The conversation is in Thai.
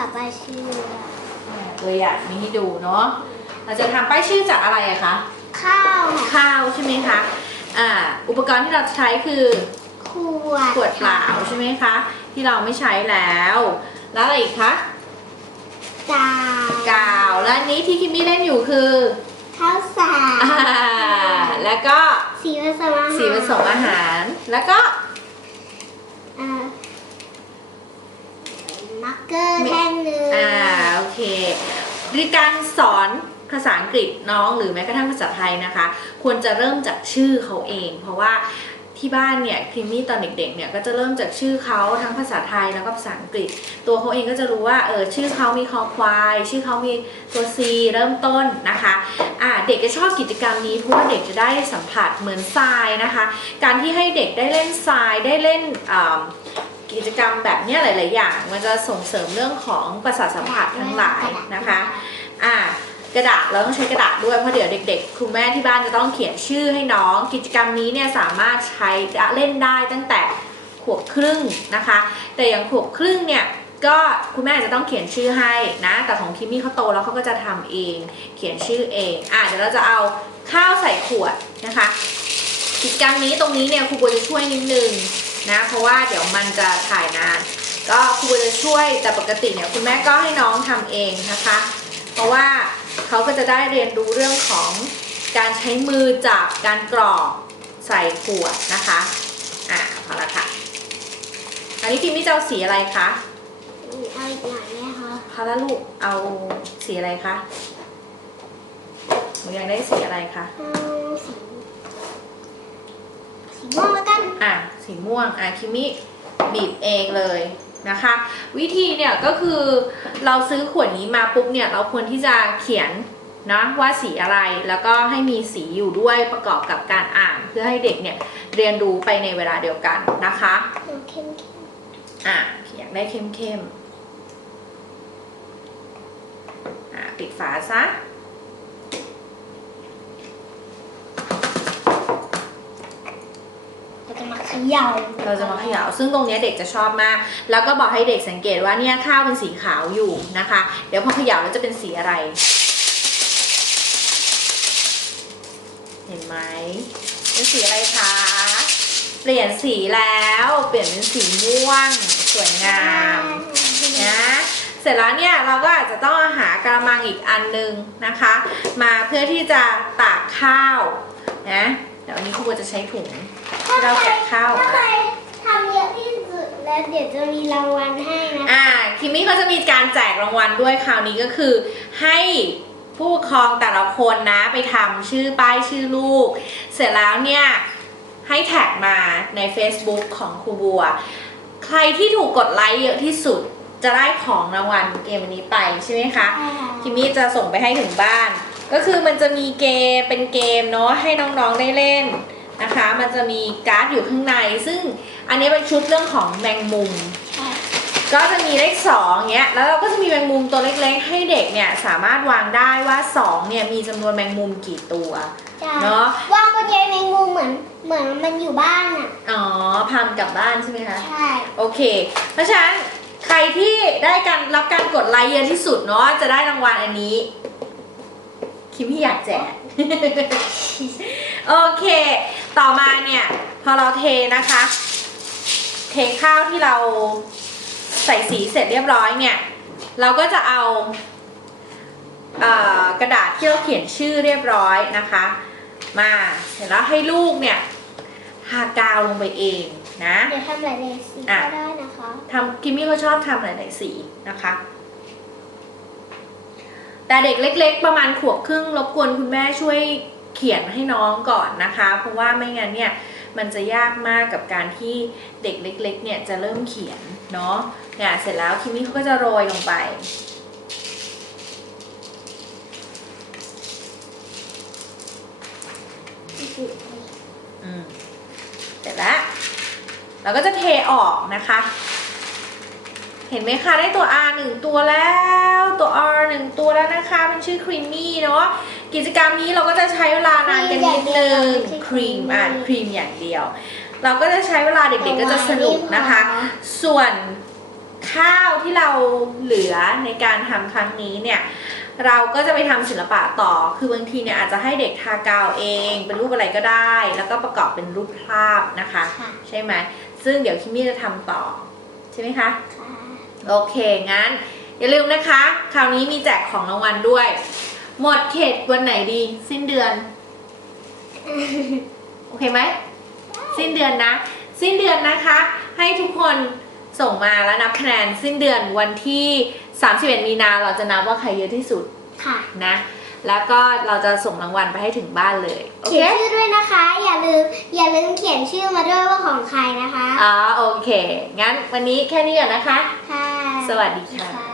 ค่ะป้ายชื่อตัวอย่างมีให้ดูเนาะ เราจะทำป้ายชื่อจากอะไรอะคะ ข้าวค่ะข้าวใช่ไหมคะ อ่า อุปกรณ์ที่เราใช้คือขวดขวดเปล่าใช่ไหมคะ ที่เราไม่ใช้แล้ว แล้วอะไรอีกคะกาวกาวและอันนี้ที่คิมมี่เล่นอยู่คือข้าวสารอ่าแล้วก็สีผสมอาหารสีผสมอาหารแล้วก็ อ่า มาร์กเกอร์แท่งหนึ่งอ่าโอเคในการสอนภาษาอังกฤษน้องหรือแม้กระทั่งภาษาไทยนะคะ ควรจะเริ่มจากชื่อเขาเอง เพราะว่าที่บ้านเนี่ยครีมมี่ตอนเด็กๆเนี่ยก็จะเริ่มจากชื่อเขาทั้งภาษาไทยแล้วก็ภาษาอังกฤษ ตัวเขาเองก็จะรู้ว่าเออชื่อเขามีคอควาย ชื่อเขามีตัว C เริ่มต้นนะคะอ่าเด็กจะชอบกิจกรรมนี้เพราะว่าเด็กจะได้สัมผัสเหมือนทรายนะคะ การที่ให้เด็กได้เล่นทรายได้เล่นอ่า กิจกรรมแบบนี้หลาย ๆ อย่าง มันจะส่งเสริมเรื่องของประสาทสัมผัสทั้งหลายนะคะอ่ากระดาษเราต้องใช้กระดาษด้วยเพราะเดี๋ยวเด็ก ๆ คุณแม่ที่บ้านจะต้องเขียนชื่อให้น้อง กิจกรรมนี้เนี่ยสามารถใช้เล่นได้ตั้งแต่ขวบครึ่งนะคะ แต่อย่างขวบครึ่งเนี่ยก็คุณแม่อาจจะต้องเขียนชื่อให้นะ แต่ของคิมมี่เขาโตแล้วเขาก็จะทำเอง เขียนชื่อเองอะเดี๋ยวเราจะเอาข้าวใส่ขวดนะคะ กิจกรรมนี้ตรงนี้เนี่ยครูบัวจะช่วยนิดนึง นะ เพราะว่าเดี๋ยวมันจะถ่ายนาน ก็ครูบัวจะช่วยแต่ปกติเนี่ยคุณแม่ก็ให้น้องทำเองนะคะ เพราะว่าเขาก็จะได้เรียนรู้เรื่องของการใช้มือจับการกรอกใส่ขวดนะคะอะพอละค่ะ อันนี้คิมมี่จะเอาสีอะไรคะเอาอีกหน่อยไหมคะพาละลูกเอาสีอะไรคะหนูอยากได้สีอะไรคะเอาสีสีม่วงแล้วกัน อะสีม่วงอะคิมมี่บีบเองเลยนะคะ วิธีเนี่ยก็คือเราซื้อขวดนี้มาปุ๊บเนี่ยเราควรที่จะเขียนนะว่าสีอะไรแล้วก็ให้มีสีอยู่ด้วยประกอบกับการอ่าน เพื่อให้เด็กเนี่ยเรียนรู้ไปในเวลาเดียวกันนะคะเอาเข้มอะอยากได้เข้มๆอะปิดฝาซะ ๆเราจะมาเขย่าเราจะมาเขย่าซึ่งตรงนี้เด็กจะชอบมาก แล้วก็บอกให้เด็กสังเกตว่าเนี่ยข้าวเป็นสีขาวอยู่นะคะ เดี๋ยวพอเขย่าแล้วจะเป็นสีอะไร เห็นไหมเป็นสีอะไรคะ เปลี่ยนสีแล้ว เปลี่ยนเป็นสีม่วงสวยงามนะเสร็จแล้วเนี่ยเราก็อาจจะต้องหากระมังอีกอันนึงนะคะ มาเพื่อที่จะตากข้าวนะเดี๋ยววันนี้ครูบัวจะใช้ถุง ที่เราแกะข้าวถ้ามาใครทำเยอะที่สุดแล้วเดี๋ยวจะมีรางวัลให้นะอ่าคิมมี่เขาจะมีการแจกรางวัลด้วยคราวนี้ก็คือ ให้ผู้ปกครองแต่ละคนนะไปทำชื่อป้ายชื่อลูก เสร็จแล้วเนี่ยให้แท็กมาใน Facebook ของครูบัว ใครที่ถูกกดไลค์เยอะที่สุดจะได้ของรางวัลเกมวันนี้ไปใช่ไหมคะ คิมมี่จะส่งไปให้ถึงบ้าน ก็คือมันจะมีเกมเป็นเกมเนาะให้น้องๆได้เล่น นะคะ มันจะมีการ์ดอยู่ข้างใน ซึ่งอันนี้เป็นชุดเรื่องของแมงมุม ใช่ก็จะมีเลขสองเงี้ย แล้วเราก็จะมีแมงมุมตัวเล็กๆ ให้เด็กเนี่ยสามารถวางได้ว่าสองเนี่ยมีจำนวนแมงมุมกี่ตัว ใช่เนาะ วางบนใยแมงมุมเหมือนเหมือนมันอยู่บ้านอะ อ๋อพามนกลับบ้านใช่ไหมคะ ใช่ โอเค เพราะฉะนั้นใครที่ได้การรับการกดไลค์เยอะที่สุดเนาะจะได้รางวัลอันนี้ คิมพี่อยากแจก โอเค ต่อมาเนี่ยพอเราเทนะคะ เทข้าวที่เราใส่สีเสร็จเรียบร้อยเนี่ย เราก็จะเอาเอ่อกระดาษที่เราเขียนชื่อเรียบร้อยนะคะ มาเสร็จแล้วให้ลูกเนี่ยทากาวลงไปเองนะเดี๋ยวทำหลายๆสีอะก็ได้นะคะทำคิมมี่เขาชอบทำหลายๆสีนะคะ แต่เด็กเล็ก ๆ ประมาณขวบครึ่งรบกวนคุณแม่ช่วย เขียนให้น้องก่อนนะคะ เพราะว่าไม่งั้นเนี่ยมันจะยากมากกับการที่เด็กเล็ก ๆ เนี่ยจะเริ่มเขียนเนาะเนี่ยเสร็จแล้วคิมมี่เขาก็จะโรยลงไปอืมเสร็จแล้วเราก็จะเทออกนะคะ เห็นไหมคะได้ตัว R หนึ่งตัวแล้วตัว R หนึ่งตัวแล้วนะคะเป็นชื่อครีมมี่เนาะ กิจกรรมนี้เราก็จะใช้เวลานานกันนิดนึงครีมอะครีมอย่างเดียว เราก็จะใช้เวลาเด็กๆก็จะสนุกนะคะ ส่วนข้าวที่เราเหลือในการทำครั้งนี้เนี่ยเราก็จะไปทำศิลปะต่อ คือบางทีเนี่ยอาจจะให้เด็กทากาวเอง เป็นรูปอะไรก็ได้ แล้วก็ประกอบเป็นรูปภาพนะคะค่ะใช่ไหม ซึ่งเดี๋ยวคิมมี่จะทำต่อ ใช่ไหมคะค่ะโอเค งั้น อย่าลืมนะคะ คราวนี้มีแจกของรางวัลด้วย หมดเขตวันไหนดี สิ้นเดือน โอเคไหม สิ้นเดือนนะ สิ้นเดือนนะคะ ให้ทุกคนส่งมาแล้วนับคะแนนสิ้นเดือนวันที่ 31 มีนาเราจะนับว่าใครเยอะที่สุดค่ะนะ แล้วก็เราจะส่งรางวัลไปให้ถึงบ้านเลยโอเขีเคยนชื่อด้วยนะคะ อย่าลืมอย่าลืมเขียนชื่อมาด้วยว่าของใครนะคะอ๋อโอเค งั้นวันนี้แค่นี้ก่อนนะคะ ค่ะ สวัสดีค่ะค่ะ